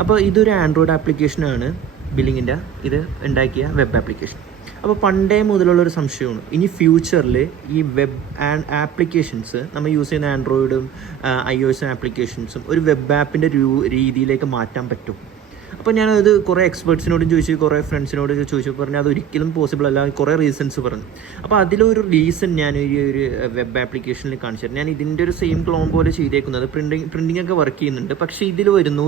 അപ്പോൾ ഇതൊരു ആൻഡ്രോയിഡ് ആപ്ലിക്കേഷനാണ്, ബില്ലിങ്ങിൻ്റെ ഇത് ഉണ്ടാക്കിയ വെബ് ആപ്ലിക്കേഷൻ. അപ്പോൾ പണ്ടേ മുതലുള്ളൊരു സംശയമാണ്, ഇനി ഫ്യൂച്ചറിൽ ഈ വെബ് ആപ്ലിക്കേഷൻസ് നമ്മൾ യൂസ് ചെയ്യുന്ന ആൻഡ്രോയിഡും iOS ആപ്ലിക്കേഷൻസും ഒരു വെബ് ആപ്പിൻ്റെ രീതിയിലേക്ക് മാറ്റാൻ പറ്റും. അപ്പോൾ ഞാനത് കുറേ എക്സ്പേർട്സിനോടും ചോദിച്ചു, കുറേ ഫ്രണ്ട്സിനോട് ചോദിച്ചു, പറഞ്ഞു അതൊരിക്കലും പോസിബിൾ അല്ല, കുറേ റീസൺസ് പറഞ്ഞു. അപ്പോൾ അതിലൊരു റീസൺ ഞാൻ ഈ ഒരു വെബ് ആപ്ലിക്കേഷനിൽ കാണിച്ചു തരാം. ഞാൻ ഇതിൻ്റെ ഒരു സെയിം ക്ലോൺ പോലെ ചെയ്തേക്കുന്നത്, പ്രിൻറ്റിംഗ് ഒക്കെ വർക്ക് ചെയ്യുന്നുണ്ട്. പക്ഷേ ഇതിൽ വരുന്ന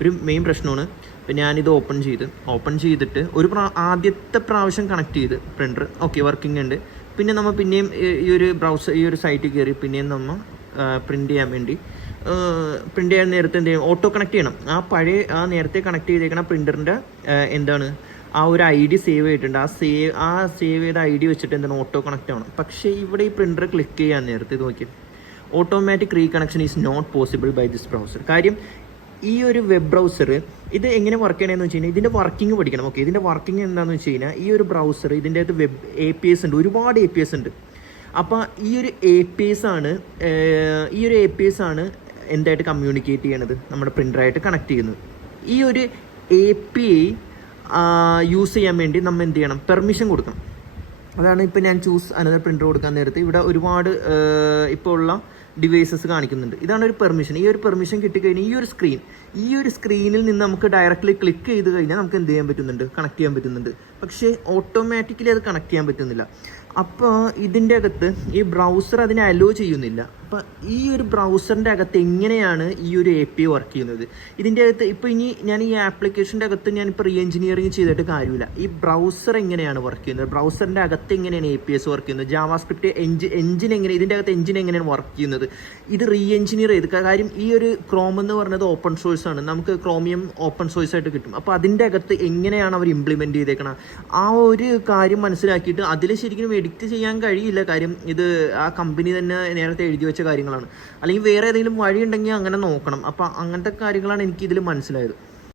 ഒരു മെയിൻ പ്രശ്നമാണ്. അപ്പോൾ ഞാനിത് ഓപ്പൺ ചെയ്തിട്ട് ആദ്യത്തെ പ്രാവശ്യം കണക്ട് ചെയ്ത് പ്രിൻ്റർ ഓക്കെ വർക്കിംഗ് ഉണ്ട്. പിന്നെ നമ്മൾ പിന്നെയും ഈ ഒരു സൈറ്റിൽ കയറി പിന്നെയും നമ്മൾ പ്രിൻ്റ് ചെയ്യാൻ നേരത്തെ എന്ത് ചെയ്യും, ഓട്ടോ കണക്ട് ചെയ്യണം. ആ നേരത്തെ കണക്ട് ചെയ്തേക്കണ പ്രിൻ്ററിൻ്റെ ആ ഒരു ID സേവ് ചെയ്തിട്ടുണ്ട്. ആ സേവ് ചെയ്ത ID വെച്ചിട്ട് എന്താണ് ഓട്ടോ കണക്ട് ആവണം. പക്ഷേ ഇവിടെ ഈ പ്രിൻ്റർ ക്ലിക്ക് ചെയ്യാൻ നേരത്തെ ഇത് നോക്കി, automatic reconnection is not possible by this browser. കാര്യം ഈ ഒരു വെബ് ബ്രൗസർ ഇത് എങ്ങനെ വർക്ക് ചെയ്യണമെന്ന് വെച്ച് കഴിഞ്ഞാൽ ഇതിൻ്റെ വർക്കിംഗ് പഠിക്കണം. ഓക്കെ, ഇതിൻ്റെ വർക്കിംഗ് എന്താണെന്ന് വെച്ച് കഴിഞ്ഞാൽ ഈ ഒരു ബ്രൗസർ ഇതിൻ്റെ അകത്ത് വെബ് APIs ഉണ്ട്, ഒരുപാട് APIs ഉണ്ട്. അപ്പോൾ ഈ ഒരു APIs ആണ് എന്തായിട്ട് കമ്മ്യൂണിക്കേറ്റ് ചെയ്യണത്, നമ്മുടെ പ്രിൻ്ററായിട്ട് കണക്ട് ചെയ്യുന്നത്. ഈ ഒരു API യൂസ് ചെയ്യാൻ വേണ്ടി നമ്മൾ എന്ത് ചെയ്യണം, പെർമിഷൻ കൊടുക്കണം. അതാണ് ഇപ്പോൾ ഞാൻ ചൂസ് അനദർ പ്രിൻ്റർ കൊടുക്കാൻ നേരത്തെ ഇവിടെ ഒരുപാട് ഇപ്പോൾ ഉള്ള ഡിവൈസസ് കാണിക്കുന്നുണ്ട്. ഇതാണ് ഒരു പെർമിഷൻ. ഈ ഒരു പെർമിഷൻ കിട്ടിക്കഴിഞ്ഞാൽ ഈ ഒരു സ്ക്രീനിൽ നിന്ന് നമുക്ക് ഡയറക്റ്റ്ലി ക്ലിക്ക് ചെയ്ത് കഴിഞ്ഞാൽ നമുക്ക് എന്ത് ചെയ്യാൻ പറ്റുന്നുണ്ട്, കണക്ട് ചെയ്യാൻ പറ്റുന്നുണ്ട്. പക്ഷേ ഓട്ടോമാറ്റിക്കലി അത് കണക്ട് ചെയ്യാൻ പറ്റുന്നില്ല. അപ്പോൾ ഇതിൻ്റെ അകത്ത് ഈ ബ്രൗസർ അതിനെ അലോ ചെയ്യുന്നില്ല. അപ്പോൾ ഈ ഒരു ബ്രൗസറിൻ്റെ അകത്ത് എങ്ങനെയാണ് ഈ ഒരു API വർക്ക് ചെയ്യുന്നത്, ഇതിൻ്റെ അകത്ത് ഇപ്പോൾ ഞാൻ ഈ ആപ്ലിക്കേഷൻ്റെ അകത്ത് ഞാനിപ്പോൾ എഞ്ചിനീയറിങ് ചെയ്തിട്ട് കാര്യമില്ല. ഈ ബ്രൗസർ എങ്ങനെയാണ് വർക്ക് ചെയ്യുന്നത്, ബ്രൗസറിൻ്റെ അകത്ത് എങ്ങനെയാണ് APIs വർക്ക് ചെയ്യുന്നത്, ജാവാസ്ക്രിപ്റ്റ് ഇതിൻ്റെ അകത്ത് എഞ്ചിൻ എങ്ങനെയാണ് വർക്ക് ചെയ്യുന്നത്, ഇത് എഞ്ചിനീയർ ചെയ്ത്. കാര്യം ഈ ഒരു ക്രോം എന്ന് പറയുന്നത് ഓപ്പൺ സോഴ്സ് ആണ്, നമുക്ക് ക്രോമിയം ഓപ്പൺ സോഴ്സ് ആയിട്ട് കിട്ടും. അപ്പോൾ അതിൻ്റെ അകത്ത് എങ്ങനെയാണ് അവർ ഇംപ്ലിമെൻറ്റ് ചെയ്തേക്കണം, ആ ഒരു കാര്യം മനസ്സിലാക്കിയിട്ട് അതിൽ ശരിക്കും എഡിറ്റ് ചെയ്യാൻ കഴിയില്ല. കാര്യം ഇത് ആ കമ്പനി തന്നെ നേരത്തെ എഴുതി വെച്ച കാര്യങ്ങളാണ്. അല്ലെങ്കിൽ വേറെ ഏതെങ്കിലും വഴി ഉണ്ടെങ്കിൽ അങ്ങനെ നോക്കണം. അപ്പോൾ അങ്ങനത്തെ കാര്യങ്ങളാണ് എനിക്കിതിൽ മനസ്സിലായത്.